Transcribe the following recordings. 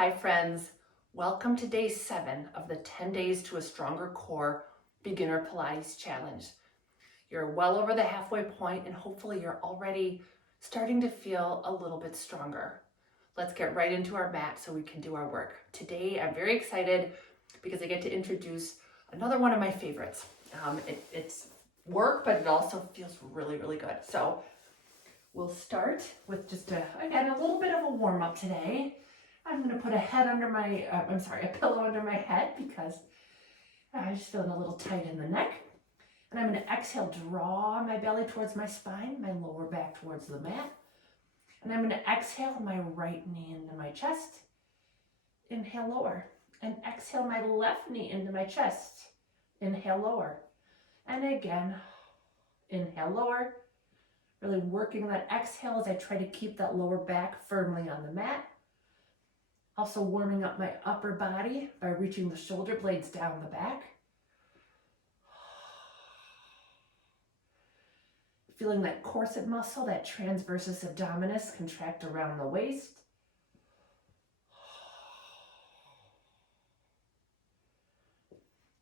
Hi friends, welcome to day 7 of the 10 Days to a Stronger Core Beginner Pilates Challenge. You're well over the halfway point and hopefully you're already starting to feel a little bit stronger. Let's get right into our mat so we can do our work. Today I'm very excited because I get to introduce another one of my favorites. It's work, but it also feels really, really good. So we'll start with just a little bit of a warm up today. I'm going to put a pillow under my head because I'm just feeling a little tight in the neck. And I'm going to exhale, draw my belly towards my spine, my lower back towards the mat. And I'm going to exhale my right knee into my chest. Inhale, lower. And exhale my left knee into my chest. Inhale, lower. And again, inhale, lower. Really working that exhale as I try to keep that lower back firmly on the mat. Also warming up my upper body by reaching the shoulder blades down the back. Feeling that corset muscle, that transversus abdominis contract around the waist.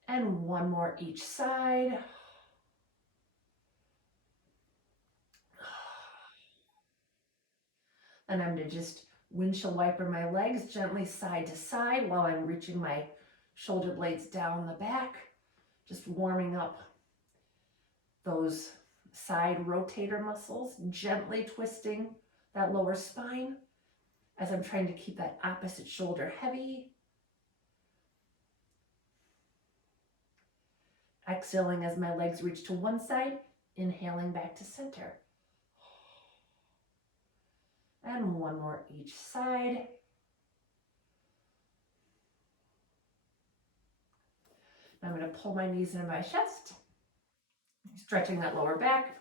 And one more each side. And I'm going to just windshield wiper my legs gently side to side while I'm reaching my shoulder blades down the back. Just warming up those side rotator muscles, gently twisting that lower spine as I'm trying to keep that opposite shoulder heavy. Exhaling as my legs reach to one side, inhaling back to center. And one more each side. I'm going to pull my knees into my chest, stretching that lower back.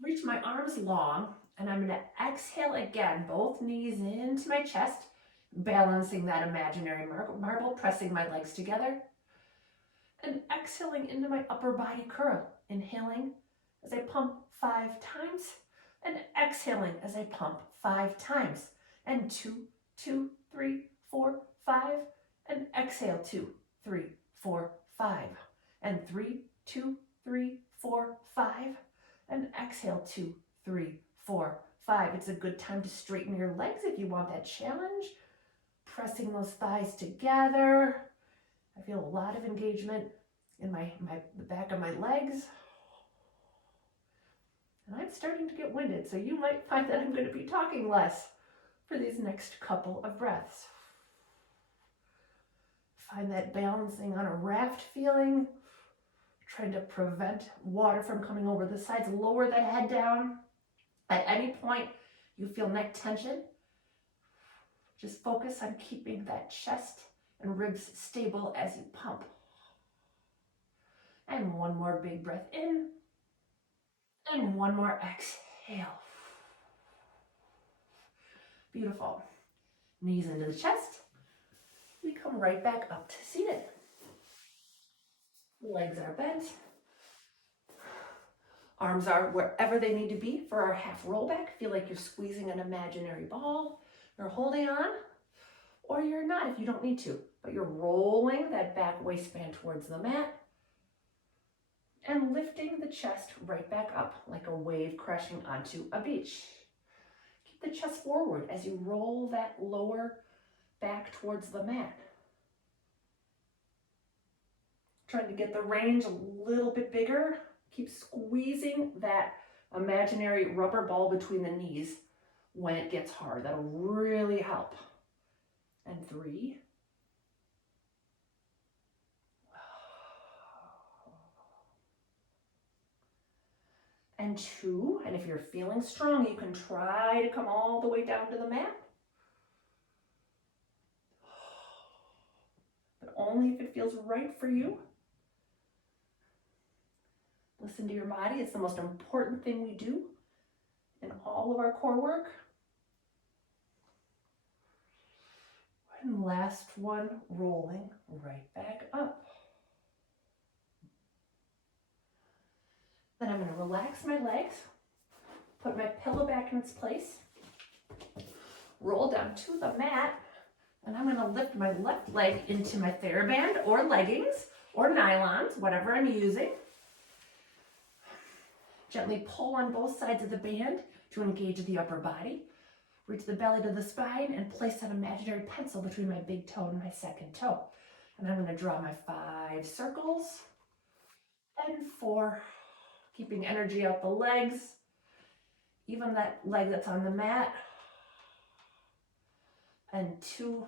Reach my arms long, and I'm going to exhale again, both knees into my chest, balancing that imaginary marble, pressing my legs together. And exhaling into my upper body curl. Inhaling as I pump 5 times. And exhaling as I pump 5 times. And 2, 2, 3, 4, 5. And exhale 2, 3, 4, 5. And 3, 2, 3, 4, 5. And exhale 2, 3, 4, 5. It's a good time to straighten your legs if you want that challenge. Pressing those thighs together. I feel a lot of engagement in the back of my legs. And I'm starting to get winded, so you might find that I'm going to be talking less for these next couple of breaths. Find that balancing on a raft feeling, trying to prevent water from coming over the sides. Lower that head down. At any point you feel neck tension, just focus on keeping that chest and ribs stable as you pump. And one more big breath in. And one more exhale. Beautiful. Knees into the chest. We come right back up to seated. Legs are bent. Arms are wherever they need to be for our half roll back. Feel like you're squeezing an imaginary ball. You're holding on, or you're not if you don't need to, but you're rolling that back waistband towards the mat and lifting the chest right back up like a wave crashing onto a beach. Keep the chest forward as you roll that lower back towards the mat. Trying to get the range a little bit bigger. Keep squeezing that imaginary rubber ball between the knees when it gets hard. That'll really help. And 3. And 2. And if you're feeling strong, you can try to come all the way down to the mat. But only if it feels right for you. Listen to your body. It's the most important thing we do in all of our core work. And last one, rolling right back up. Then I'm going to relax my legs, put my pillow back in its place, roll down to the mat, And I'm going to lift my left leg into my TheraBand or leggings or nylons, whatever I'm using. Gently pull on both sides of the band to engage the upper body. Reach the belly to the spine and place that imaginary pencil between my big toe and my second toe. And I'm going to draw my 5 circles and 4, keeping energy out the legs, even that leg that's on the mat, and 2,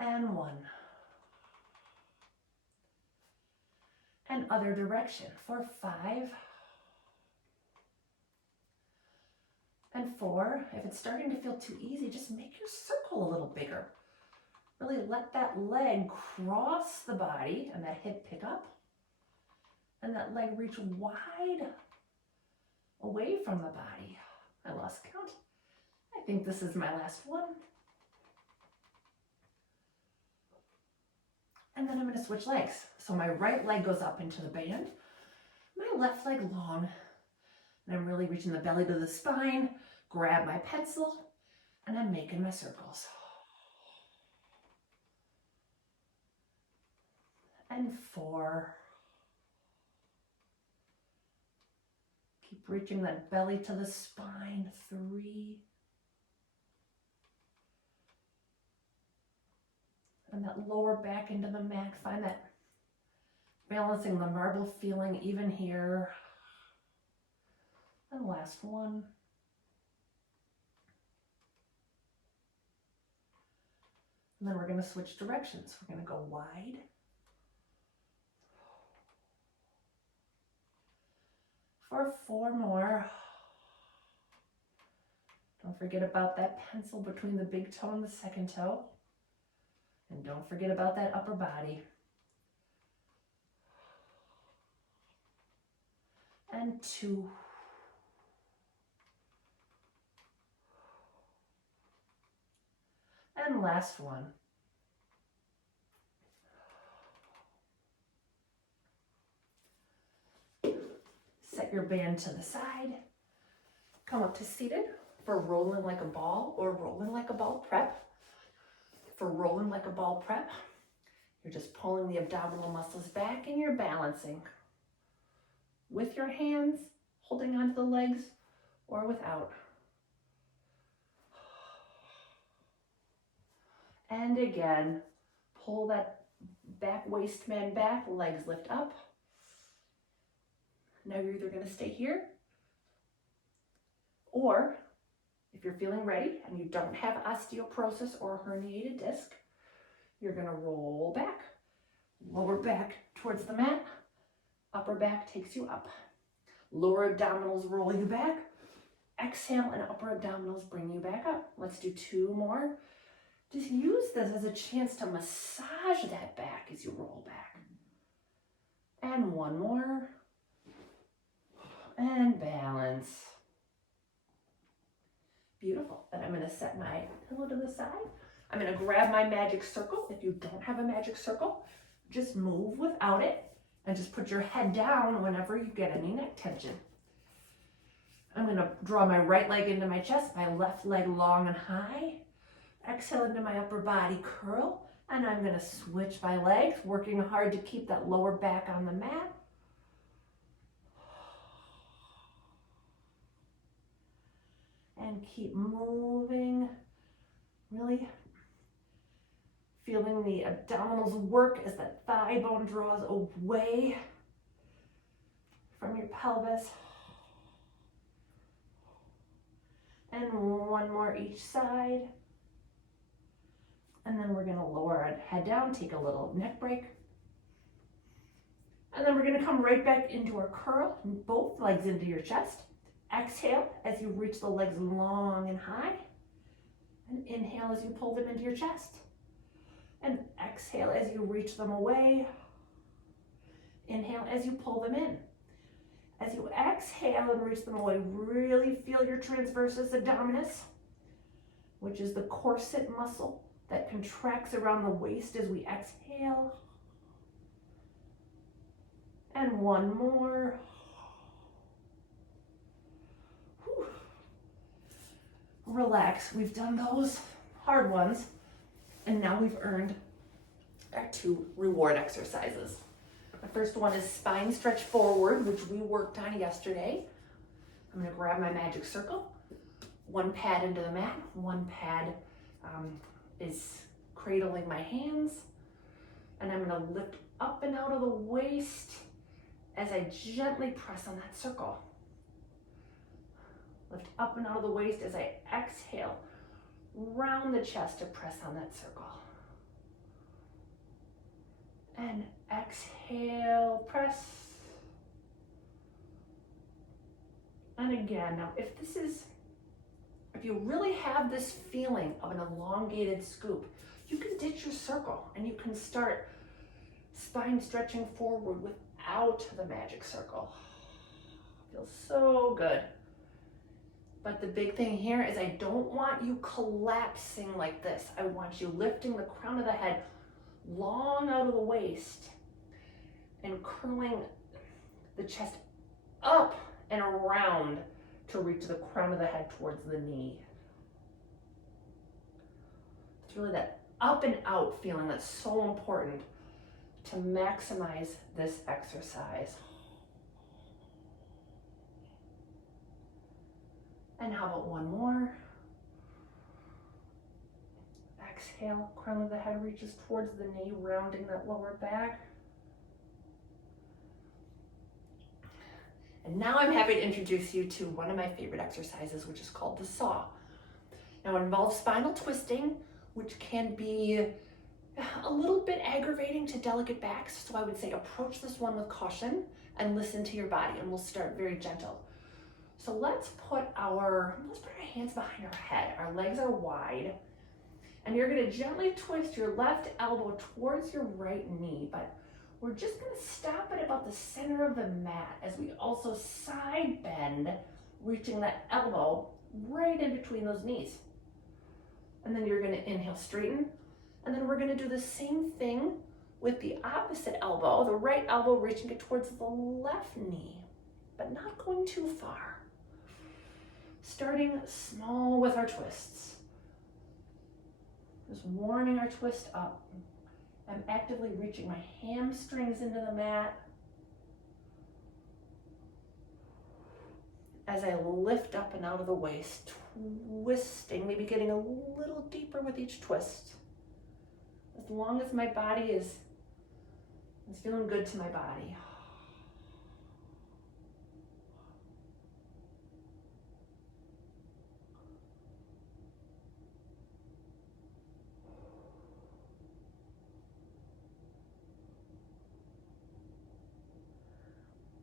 and 1. And other direction for 5, and 4. If it's starting to feel too easy, just make your circle a little bigger. Really let that leg cross the body and that hip pick up, and that leg reach wide away from the body. I lost count. I think this is my last one. And then I'm going to switch legs. So my right leg goes up into the band, my left leg long, and I'm really reaching the belly to the spine, grab my pencil, and I'm making my circles. And 4. Keep reaching that belly to the spine. 3. And that lower back into the mat. Find that balancing the marble feeling even here. And last one. And then we're going to switch directions. We're going to go wide. For 4 more. Don't forget about that pencil between the big toe and the second toe. And don't forget about that upper body. And 2. And last one. Set your band to the side. Come up to seated for rolling like a ball or rolling like a ball prep. For rolling like a ball prep, you're just pulling the abdominal muscles back and you're balancing with your hands, holding onto the legs, or without. And again, pull that back waist man back, legs lift up. Now you're either going to stay here, or if you're feeling ready and you don't have osteoporosis or a herniated disc, you're going to roll back, lower back towards the mat, upper back takes you up. Lower abdominals roll you back, exhale and upper abdominals bring you back up. Let's do 2 more. Just use this as a chance to massage that back as you roll back. And 1 more. And balance. Beautiful. Then I'm going to set my pillow to the side. I'm going to grab my magic circle. If you don't have a magic circle, just move without it and just put your head down whenever you get any neck tension. I'm going to draw my right leg into my chest, my left leg long and high. Exhale into my upper body curl, and I'm going to switch my legs, working hard to keep that lower back on the mat. And keep moving, really feeling the abdominals work as that thigh bone draws away from your pelvis. And 1 more each side. And then we're going to lower our head down, take a little neck break. And then we're going to come right back into our curl, both legs into your chest. Exhale as you reach the legs long and high. And inhale as you pull them into your chest. And exhale as you reach them away. Inhale as you pull them in. As you exhale and reach them away, really feel your transversus abdominis, which is the corset muscle that contracts around the waist as we exhale. And 1 more. Whew. relax. We've done those hard ones, and now we've earned our 2 reward exercises. The first one is spine stretch forward, which we worked on yesterday. I'm gonna grab my magic circle, 1 pad into the mat, 1 pad is cradling my hands, and I'm gonna lift up and out of the waist as I gently press on that circle. Lift up and out of the waist as I exhale, round the chest to press on that circle. And exhale, press. And again, now if you really have this feeling of an elongated scoop, you can ditch your circle and you can start spine stretching forward without the magic circle. Feels so good. But the big thing here is I don't want you collapsing like this. I want you lifting the crown of the head long out of the waist and curling the chest up and around to reach the crown of the head towards the knee. It's really that up and out feeling that's so important to maximize this exercise. And how about one more? Exhale, crown of the head reaches towards the knee, rounding that lower back. And now I'm happy to introduce you to one of my favorite exercises, which is called the saw. Now it involves spinal twisting, which can be a little bit aggravating to delicate backs. So I would say approach this one with caution and listen to your body, and we'll start very gentle. So let's put our hands behind our head. Our legs are wide. And you're gonna gently twist your left elbow towards your right knee, but we're just gonna stop at about the center of the mat as we also side bend, reaching that elbow right in between those knees. And then you're gonna inhale, straighten, and then we're gonna do the same thing with the opposite elbow, the right elbow reaching it towards the left knee, but not going too far. Starting small with our twists. Just warming our twist up. I'm actively reaching my hamstrings into the mat as I lift up and out of the waist, twisting, maybe getting a little deeper with each twist. As long as my body is feeling good to my body.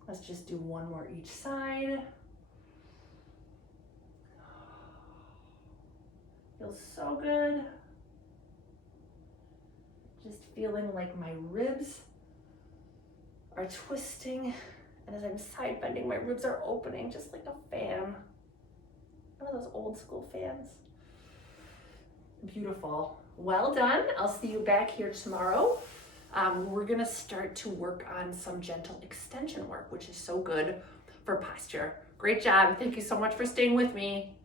Let's just do one more each side. Feels so good. Just feeling like my ribs are twisting, and as I'm side bending, my ribs are opening just like a fan. One of those old school fans. Beautiful. Well done. I'll see you back here tomorrow. We're gonna start to work on some gentle extension work, which is so good for posture. Great job. Thank you so much for staying with me.